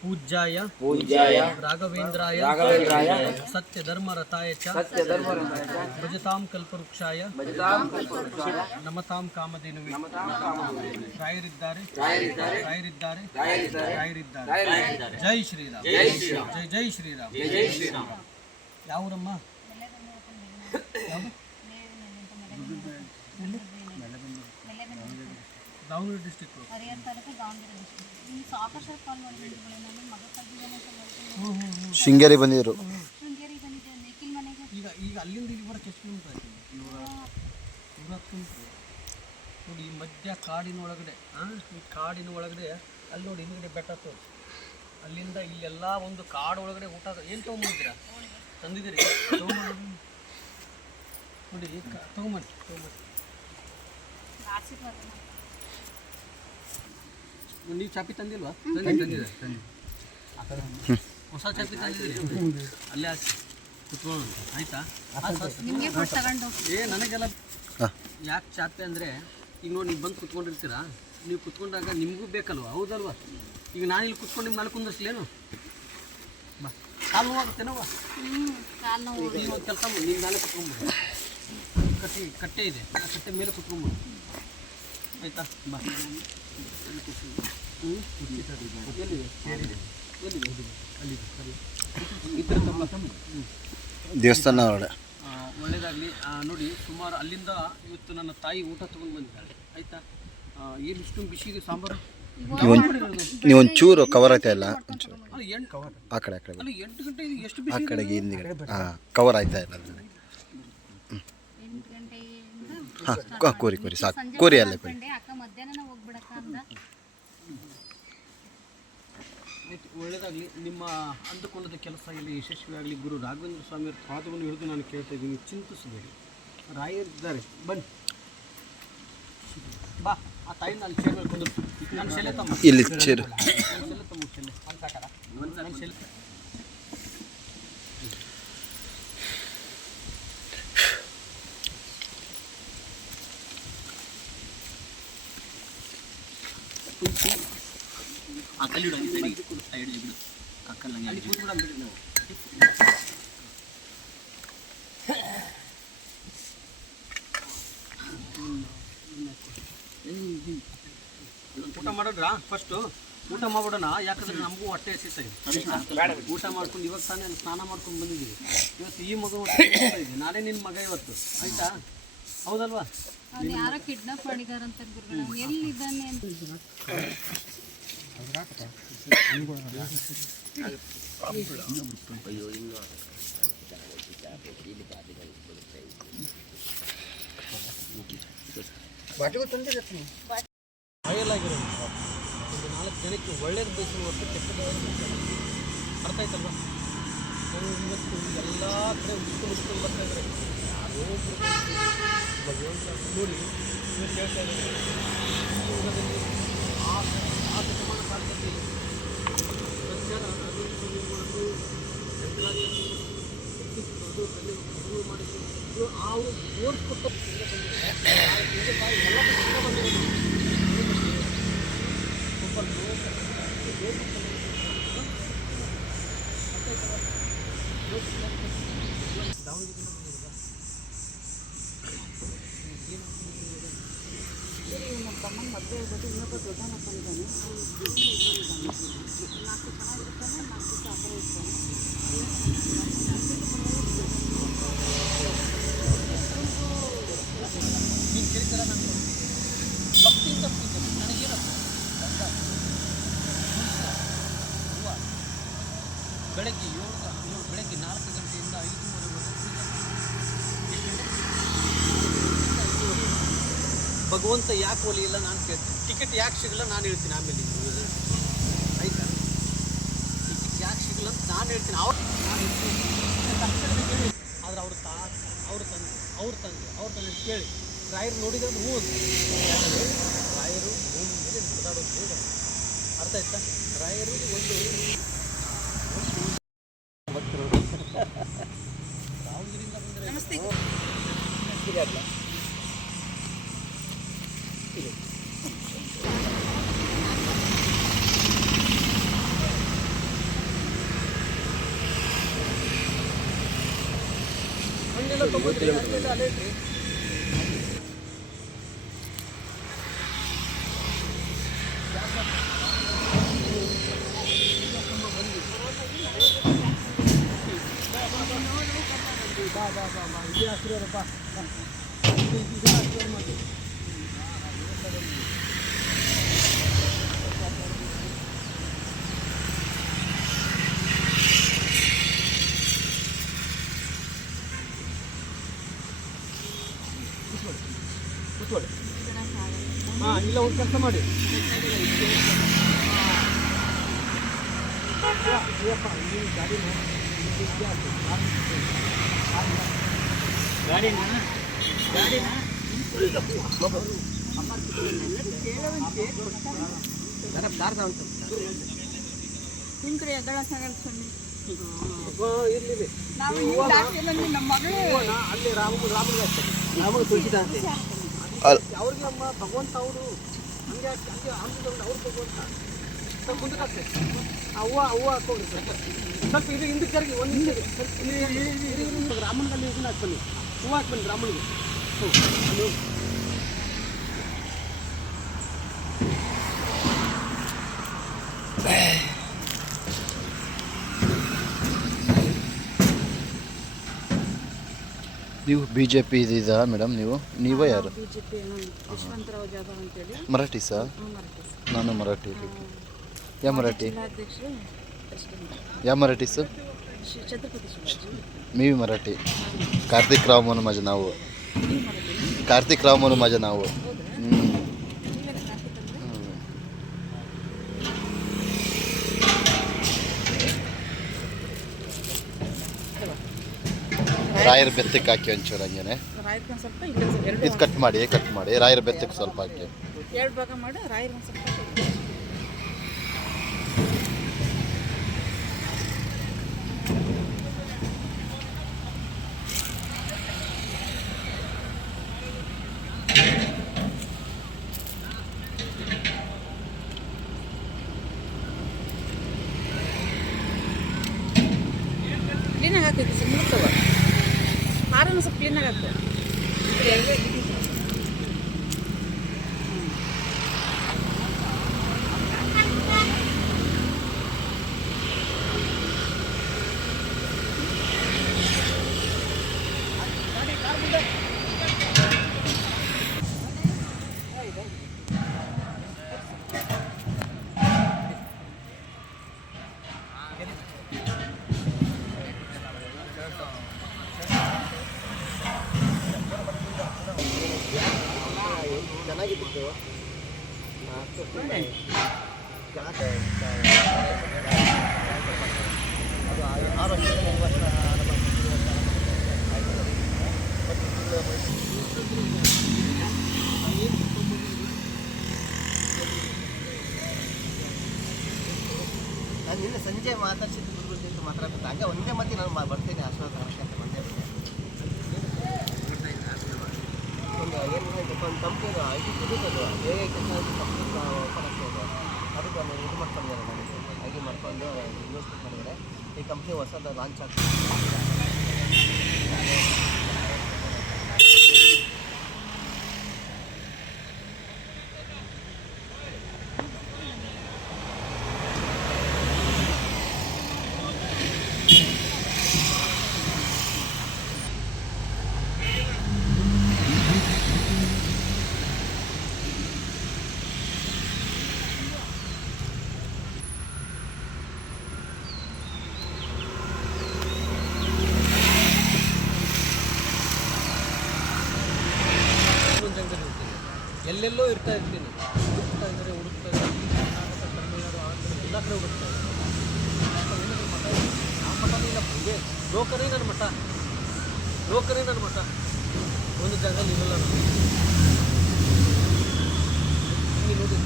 पूज्याय राघवेन्द्राय सत्यधर्मरताय च भजतां कल्पवृक्षाय नमतां कामधेनुवे रायरिद्दारे जय श्रीराम जय श्रीराम ಯಾವೂರಮ್ಮ ದಾವಣಗೆರೆ ಡಿಸ್ಟ್ರಿಕ್ಟ್ ಹರಿಹರ ತಾಲೂಕು ದಾವಣಗೆರೆ ಡಿಸ್ಟ್ರಿಕ್ಟ್ ಈ ಸಾಕಷ್ಟು ಕಾಲ್ ಮಾಡಿದ್ದೀನಿ ನನ್ನ ಮಗ ಕಲ್ತಿದ್ದಾನೆ ಅಂತ ಶೃಂಗೇರಿ ಬಂದಿದ್ರು ಶೃಂಗೇರಿ ಬಂದಿದ್ದೆ ನಿಖಿಲ್ ಮನೆಗೆ ಈಗ ಅಲ್ಲಿಂದ ಇಲ್ಲಿ ಬರೋಕ್ಕೆ ಎಷ್ಟು ಕಿಲೋಮೀಟರ್ ಆಯ್ತು? 110 ಕಿಲೋಮೀಟರ್ ನೋಡಿ. ಈ ಮಧ್ಯ ಕಾಡಿನ ಒಳಗಡೆ ಈ ಕಾಡಿನ ಒಳಗಡೆ ಅಲ್ಲಿ ನೋಡಿ ಹಿಂದ್ಗಡೆ ಬೆಟ್ಟ ತೋರಿಸಿ, ಅಲ್ಲಿಂದ ಇಲ್ಲೆಲ್ಲ ಒಂದು ಕಾಡು ಒಳಗಡೆ ಊಟ ಏನು ತೊಗೊಂಬಂದಿದ್ದೀರಾ? ತಂದಿದ್ದೀರಿ? ನೋಡಿ ತೊಗೊಂಬನ್ನಿ ನೀವು ಚಾಪಿ ತಂದಿಲ್ವಾ? ತಂದಿದೆ ಹೊಸ ಚಾಪಿ ತಂದಿದ್ದೀರಿ, ಅಲ್ಲೇ ಹಾಕಿ ಕುತ್ಕೊಳ್ಳೋಣ ಆಯ್ತಾ? ನನಗೆಲ್ಲ ಯಾಕೆ ಚಾಪೆ ಅಂದರೆ ಈಗ ನೋಡಿ ನೀವು ಬಂದು ಕುತ್ಕೊಂಡಿರ್ತೀರಾ, ನೀವು ಕುತ್ಕೊಂಡಾಗ ನಿಮಗೂ ಬೇಕಲ್ವ? ಹೌದಲ್ವ? ಈಗ ನಾನು ಇಲ್ಲಿ ಕುತ್ಕೊಂಡು ನಿಮ್ಮ ಮೇಲೆ ಕುಂದಿರ್ಸ್ಲೇನು? ಬಾ, ಕಾಲು ನೋವಾಗುತ್ತೇನವ? ನೀವು ಒಂದು ಕೆಲಸ ಮಾಡಿ, ನಿಮ್ಮ ಮೇಲೆ ಕುತ್ಕೊಂಡ್ಬಿಡು, ಕಟ್ಟೆ ಇದೆ, ಆ ಕಟ್ಟೆ ಮೇಲೆ ಕುತ್ಕೊಂಡ್ಬಿಡು ಆಯ್ತಾ? ಬಾ. ದೇವಸ್ಥಾನ ಒಳಗಡೆ ಒಳ್ಳೇದಾಗಲಿ. ನೋಡಿ ಸುಮಾರು ಅಲ್ಲಿಂದ ಇವತ್ತು ನನ್ನ ತಾಯಿ ಊಟ ತೊಗೊಂಡು ಬಂದಿದ್ದಾಳೆ ಆಯಿತಾ? ಏನು ಇಷ್ಟೊಂದು ಬಿಸಿ ಇದೆ ಸಾಂಬಾರು. ನೀವೊಂದು ಚೂರು ಕವರ್ ಆಯ್ತಾ ಇಲ್ಲ? ಆ ಕಡೆ ಅಲ್ಲಿ 8 ಗಂಟೆ ಇದು ಎಷ್ಟು ಆ ಬಿಸಿ ಕಡೆಗೆ ಹಿಂದಿಗೆ ಕವರ್ ಆಯ್ತಾ ಇಲ್ಲ? ಹಾಂ ಕೋರಿ ಸಾಕು, ಕೋರಿ ಅಲ್ಲೇ ಕೋರಿ. ಒಳ್ಳೆಯದಾಗಲಿ. ನಿಮ್ಮ ಅಂದುಕೊಂಡದ ಕೆಲಸ ಇಲ್ಲಿ ಯಶಸ್ವಿಯಾಗಲಿ. ಗುರು ರಾಘವೇಂದ್ರ ಸ್ವಾಮಿಯವ್ರ ಪಾದವನ್ನು ಹಿಡಿದು ನಾನು ಕೇಳ್ತಾ ಇದ್ದೀನಿ, ಚಿಂತಿಸಬೇಡಿ, ರಾಯರಿದ್ದಾರೆ. ಬನ್ನಿ ಬಾ. ಆ ತಾಯಿ ನಾನು ಶೇರ್ ಮೇಲೆ ಕುಂದಿರ್ತೀನಿ. ನನ್ನ ಶೆಲೆ ತಮ್ಮ ಇಲ್ಲಿ ಚೇರು ಶೆಲೆ ತಮ್ಮ ಶೆಲೆ ನನ್ನ ಶೆಲೆ ಆ ಕಲ್ಲಿಡು ಸೈಡ್ ಬಿಡು, ಆ ಕಲ್ಲಂಗೆ ಅಲ್ಲಿ ಕೂತ್ಬಿಡ ಬಿಡಿ. ನಾವು ಊಟ ಮಾಡಿದ್ರಾ? ಫಸ್ಟು ಊಟ ಮಾಡ್ಬಿಡೋಣ, ಯಾಕಂದ್ರೆ ನಮಗೂ ಹೊಟ್ಟೆ ಹಸಿತಾಗಿದೆ. ಊಟ ಮಾಡ್ಕೊಂಡು ಇವಾಗ ತಾನೇ ಸ್ನಾನ ಮಾಡ್ಕೊಂಡು ಬಂದಿದ್ದೀವಿ. ಇವತ್ತು ಈ ಮಗು ಇದೆ, ನಾಳೆ ನಿನ್ನ ಮಗ ಇವತ್ತು ಆಯ್ತಾ? ಹೌದಲ್ವಾ? ಯಾರೋ ಕಿಡ್ನಾಪ್ ಮಾಡಿದಾರಂತ ಗುರುಗಳು, ಎಲ್ಲಿದ್ದಾನೆ ಅಂತ. ಆಯಲಾಗಿರೋದು ಒಂದು 4 ಜನಕ್ಕೆ ಒಳ್ಳೇದು ಬಯಸುವ ಹೊರತು ಕೆಟ್ಟದ್ದು ಅರ್ಥ ಆಯ್ತಲ್ವ? ನಾವು ಇವತ್ತು ಎಲ್ಲ ಕಡೆ ಹುಡ್ಕೊಂಡು ಬರ್ತಾಯಿದ್ರೆ ಯಾರೋ ಭಗವಂತ ನೋಡಿ ನೀವು ಕೇಳ್ತಾ ಇದ್ದಾರೆ. ಆ ಶತಮಾನ ಕಾಲದಲ್ಲಿ ಮನುಷ್ಯನ ಅಭಿವೃದ್ಧಿ ಮಾಡಿದ್ದು ಅವರು ಓಡಿಸ್ಕೊಟ್ಟು ಎಲ್ಲ ಬಂದಿರೋದು. ನಮ್ಮ ತಮ್ಮನ ಮದುವೆ ಹೇಳ್ಬಿಟ್ಟು ಇನ್ನೊಬ್ಬ ದೊಡ್ಡನಪ್ಪ ಇದ್ದಾನೆ, 4 ಚೆನ್ನಾಗಿರ್ತಾನೆ, 4 ಆ ಥರ ಇರ್ತಾನೆ. ನೀನು ಕೇಳ್ತಾರ ನಾನು ಭಕ್ತಿಯಿಂದ ಪ್ರೀತಿ ನನಗೇನಪ್ಪ ಬೆಳಗ್ಗೆ 4 ಗಂಟೆಯಿಂದ 5:30 ಭಗವಂತ ಯಾಕೆ ಒಲಿಯಿಲ್ಲ ನಾನು ಕೇಳ್ತೀನಿ. ಟಿಕೆಟ್ ಯಾಕೆ ಸಿಗಲ್ಲ ನಾನು ಹೇಳ್ತೀನಿ ಆಮೇಲೆ, ಆಯಿತಾ? ಟಿಕೆಟ್ ಯಾಕೆ ಸಿಗಲ್ಲ ಅಂತ ನಾನು ಹೇಳ್ತೀನಿ. ನಾನು ಹೇಳ್ತೀನಿ ಆದರೆ ಅವ್ರ ತಂದೆ ಕೇಳಿ ರಾಯರು ನೋಡಿದ್ರೆ ಹೂ ಅಂತ. ಯಾಕಂದರೆ ರಾಯರು ಭೂಮಿ ಮೇಲೆ ನಡೆದಾಡೋದು ಬೇಡ, ಅರ್ಥ ಆಯ್ತಾ? ರಾಯರು ಒಂದು ದಾವಣಗೆರೆಯಿಂದ ಬಂದರೆ ನಮಸ್ತೆ. ಅಲ್ಲೆಲ್ಲ ತೊಗೊಂಡ್ರಿ ಅಲ್ಲೆಲ್ಲ ಅಲ್ಲೇ ಇಟ್ರಿ. ಹಾಂ ಇಲ್ಲ ಒಂದು ಕೆಲಸ ಮಾಡಿ ಇರ್ಲಿ ಅಲ್ಲಿ ರಾಮನಿಗೆ ತುಳಿಸಿದಂತೆ ಅವ್ರಿಗೆ ನಮ್ಮ ಭಗವಂತ ಅವರು ಹಂಗೆ ಹಂಗೆ ಆಂಧ್ರದವ್ರು ಅವ್ರು ಭಗವಂತ ಸ್ವಲ್ಪ ಮುಂದಕ್ಕೆ ಹಾಕ್ತಾರೆ ಹೂವು ಹಾಕೋಗ್ರಿ ಸ್ವಲ್ಪ ಇದು ಹಿಂದಕ್ಕೆ ಜರುಗಿ ಒಂದು ಹಿಂದೆ ರಾಮನಿಗಲ್ಲಿ ಇದನ್ನ ಹಾಕ್ಬನ್ನಿ ಹೂವು ಹಾಕ್ಬನ್ನಿ ರಾಮನಿಗೆ ಹ್ಞೂ ನೀವು BJP ಇದ್ದೀರಾ ಮೇಡಮ್? ನೀವೇ ಯಾರು? BJP ಯಶವಂತರಾವ್ ಜಾಧವ್ ಅಂತೇಳಿ. ಮರಾಠಿ ಸರ್? ನಾನು ಮರಾಠಿ. ಯಾವ ಮರಾಠಿ? ಯಾವ ಮರಾಠಿ ಸರ್? छत्रपती शिवाजी. मी मराठी. कार्तिक राव म्हणून माझं नाव. कार्तिक राव म्हणून माझं नाव. ರಾಯರ ಬೆತ್ತಕ್ಕೆ ಹಾಕಿ ಒಂಚೂರು ಹಂಗೇನೆ ಇದು ಕಟ್ ಮಾಡಿ ರಾಯರ ಬೆತ್ತಕ್ಕೆ ಸ್ವಲ್ಪ ಹಾಕಿ ಎರಡು ಭಾಗ ಮಾಡಿ ರಾಯರ ಸ್ವಲ್ಪ ಕ್ಲೀನಾಗಿ ಹಾಕೈತಿ ಸರ್ ಮುಗ್ತವ ಹಾರನ್ನು ಸ್ವಲ್ಪ ಕ್ಲೀನಾಗಿ ಹಾಕ್ತವೆ ಚೆನ್ನಾಗಿತ್ತು ನಾನು ನಿನ್ನೆ ಸಂಜೆ ಮಾತಾಡ್ಸಿದ್ದು ಗುರುಗಳ ಜೊತೆ ಮಾತಾಡ್ಬೇಕು ಹಂಗೆ ಒಂದೇ ಮತ್ತೆ ನಾನು ಬರ್ತೇನೆ ಆಶೀರ್ವಾದ ಅಂತ ಒಂದೇ ಒಂದು ಏನು ಕಂಪ್ನಿ ಐ ಟಿ ಸಿಗುತ್ತದು ಬೇರೆ ಕೆಲಸ ಕಂಪ್ನಿ ಓಪನ್ ಆಗ್ತಾಯಿದೆ ಅದಕ್ಕೆ ಒಂದು ಇದು ಮಾಡ್ಕೊಂಡಿದ್ದಾರೆ ನನಗೆ ಹಾಗೆ ಮಾಡ್ಕೊಂಡು ಇನ್ವೆಸ್ಟ್ಮೆಂಟ್ ಮಾಡಿದ್ದಾರೆ ಈ ಕಂಪ್ನಿ ಹೊಸದು ಲಾಂಚ್ ಆಗ್ತದೆ ಎಲ್ಲೆಲ್ಲೋ ಇರ್ತಾ ಇರ್ತೀನಿ ಹುಡುಕ್ತಾ ಇದ್ದಾರೆ ಕರ್ನಾಟಕ ತಮಿಳುನಾಡು ಆಂಧ್ರ ಎಲ್ಲ ಕಡೆ ಹುಡುಕ್ತಾ ಇದ್ದಾರೆ ಮಠ ಆ ಮಠನೇ ಇಲ್ಲ ಇದೇ ಲೋಕನೇ ನನ್ನ ಮಠ ಒಂದು ಜಾಗದಲ್ಲಿ ಇರಲ್ಲ ನಾನು ನೋಡಿ